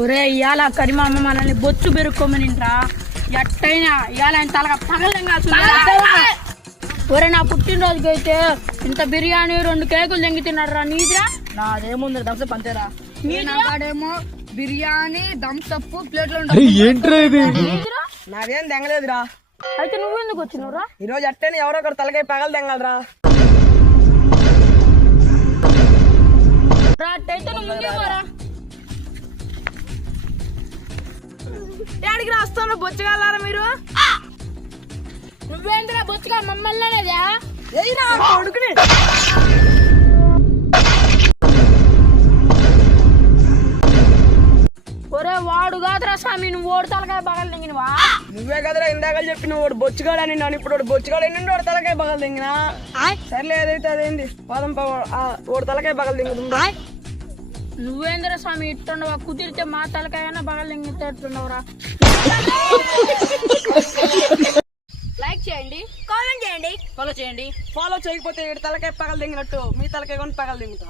ఒరే ఇవాళ కరిమామ మనల్ని బొచ్చు పెరుక్కోమనింట్రా ఎట్టయినా ఇవాళ ఆయన తలగా పగలంగా. ఒరే నా పుట్టినరోజుకి అయితే ఇంత బిర్యానీ 2 కేకులు తెంగి తిన్నాడు రా. నీదిరా? నాదేముంది థమ్స్అప్ అంతేరా. నాకాడేమో బిర్యానీ థమ్స్అప్ ప్లేట్లో నాదేం తెంగలేదురా. అయితే నువ్వెందుకు వచ్చినవురా? ఈరోజు అట్టని ఎవరో ఒకరు తలకాయ పగలు తెంగలరా. అట్టయితే నువ్వు ముందే పోరా. ఎక్కడికి రాస్తాను బొచ్చగలరా మీరు? నువ్వేంద్రా బొచ్చుగా మమ్మల్ని అనేదా? కొడుకుని ఒరే వాడు కాదురా స్వామి, నువ్వు ఓడి తలకాయ పగలు తెంగినవా? నువ్వే కదరా ఇందాక చెప్పిన వాడు బొచ్చుగాడని నన్ను ఇప్పుడు వాడు బొచ్చుగాడు ఎన్ని వాడు తలకాయ పగలు తెంగినా. సర్లే ఏదైతే అదేంటి పదం వాడు తలకాయ పగలు తెంగుతుందా. నువ్వేంద్ర స్వామి ఇట్టుండవా? కుదిరితే మా తలకాయనా పగలు తెంగినవురా. లైక్ చేయండి, కామెంట్ చేయండి, ఫాలో చేయండి. ఫాలో చేయకపోతే తలకాయ పగలు తెంగినట్టు మీ తలకాయ కొని పగలు తెంగుతా.